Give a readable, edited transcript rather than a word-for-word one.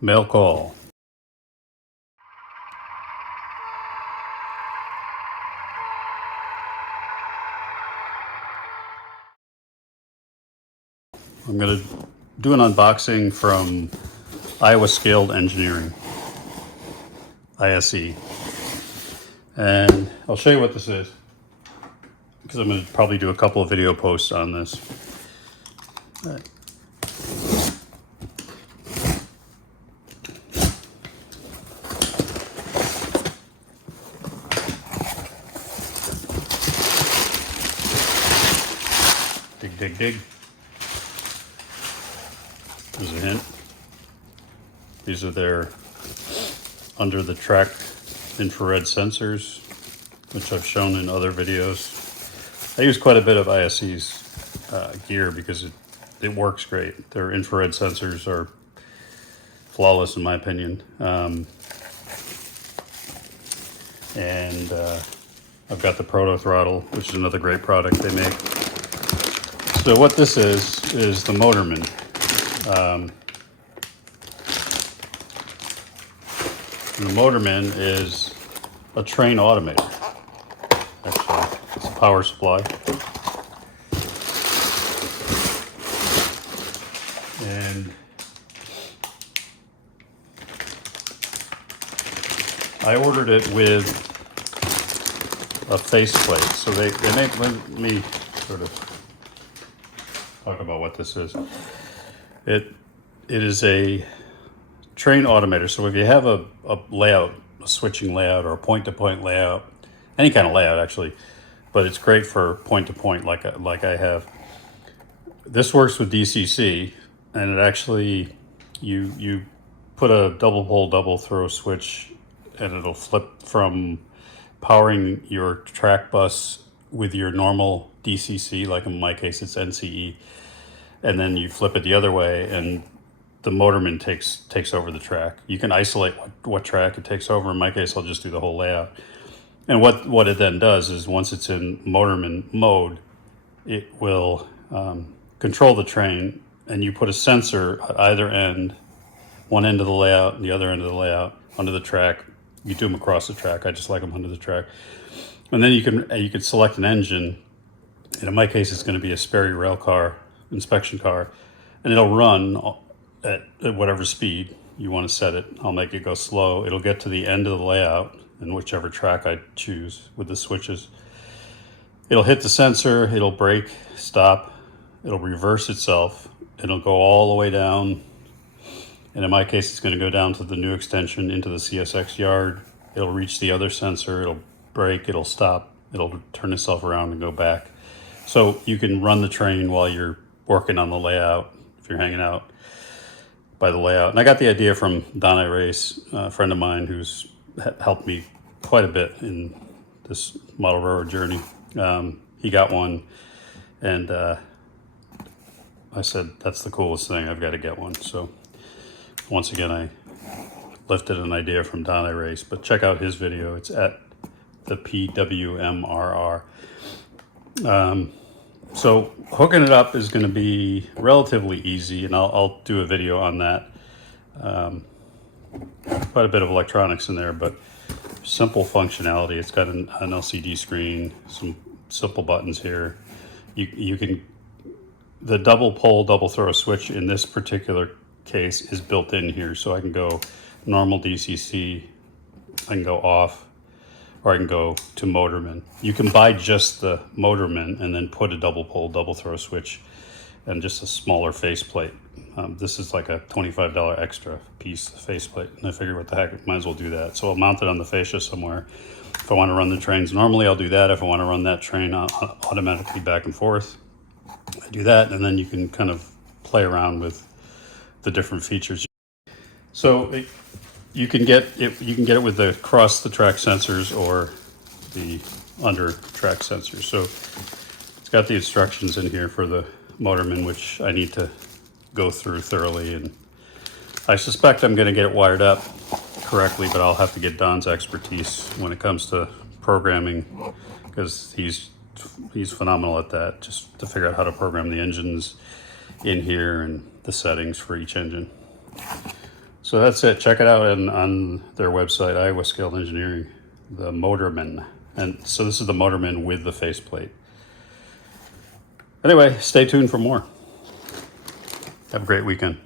Mail call. I'm going to do an unboxing from Iowa Scaled Engineering, ISE. And I'll show you what this is, because I'm going to probably do a couple of video posts on this. All right. Dig. There's a hint. These are their under the track infrared sensors, which I've shown in other videos. I use quite a bit of ISE's gear because it works great. Their infrared sensors are flawless in my opinion. And I've got the Proto Throttle, which is another great product they make. So what this is the Motorman. And the Motorman is a train automator. Actually, it's a power supply. And I ordered it with a faceplate. So they make, let me sort of talk about what this is. It is a train automator. So if you have a layout, a switching layout or a point-to-point layout, any kind of layout actually, but it's great for point-to-point like I have. This works with DCC, and it actually, you put a double pole, double throw switch, and it'll flip from powering your track bus with your normal DCC, like in my case it's NCE, and then you flip it the other way and the Motorman takes over the track. You can isolate what track it takes over. In my case, I'll just do the whole layout. And what it then does is once it's in Motorman mode, it will control the train, and you put a sensor at either end, one end of the layout and the other end of the layout, under the track. You do them across the track. I just like them under the track. And then you can select an engine. And in my case, it's going to be a Sperry rail car, inspection car, and it'll run at whatever speed you want to set it. I'll make it go slow. It'll get to the end of the layout in whichever track I choose with the switches. It'll hit the sensor, it'll brake, stop, it'll reverse itself, it'll go all the way down, and in my case it's going to go down to the new extension into the CSX yard. It'll reach the other sensor, it'll brake, it'll stop, it'll turn itself around and go back. So you can run the train while you're working on the layout if you're hanging out by the layout. And I got the idea from Don Race, a friend of mine who's helped me quite a bit in this model railroad journey. He got one, and I said, that's the coolest thing, I've got to get one. So once again, I lifted an idea from Don Race, but check out his video. It's at the PWMRR. So hooking it up is going to be relatively easy, and I'll do a video on that. Quite a bit of electronics in there, but simple functionality. It's got an LCD screen, some simple buttons here. You can, the double pole, double throw switch in this particular case is built in here, so I can go normal DCC, I can go off, or I can go to Motorman. You can buy just the Motorman and then put a double pole, double throw switch and just a smaller faceplate. This is like a $25 extra piece faceplate, and I figured what the heck, might as well do that. So I'll mount it on the fascia somewhere. If I want to run the trains normally, I'll do that. If I want to run that train automatically back and forth, I do that, and then you can kind of play around with the different features. So you can get it with the cross the track sensors or the under track sensors. So it's got the instructions in here for the Motorman, which I need to go through thoroughly, and I suspect I'm going to get it wired up correctly, but I'll have to get Don's expertise when it comes to programming, because he's phenomenal at that, just to figure out how to program the engines in here and the settings for each engine. So that's it. Check it out on their website, Iowa Skilled Engineering, the Motorman. And so this is the Motorman with the faceplate. Anyway, stay tuned for more. Have a great weekend.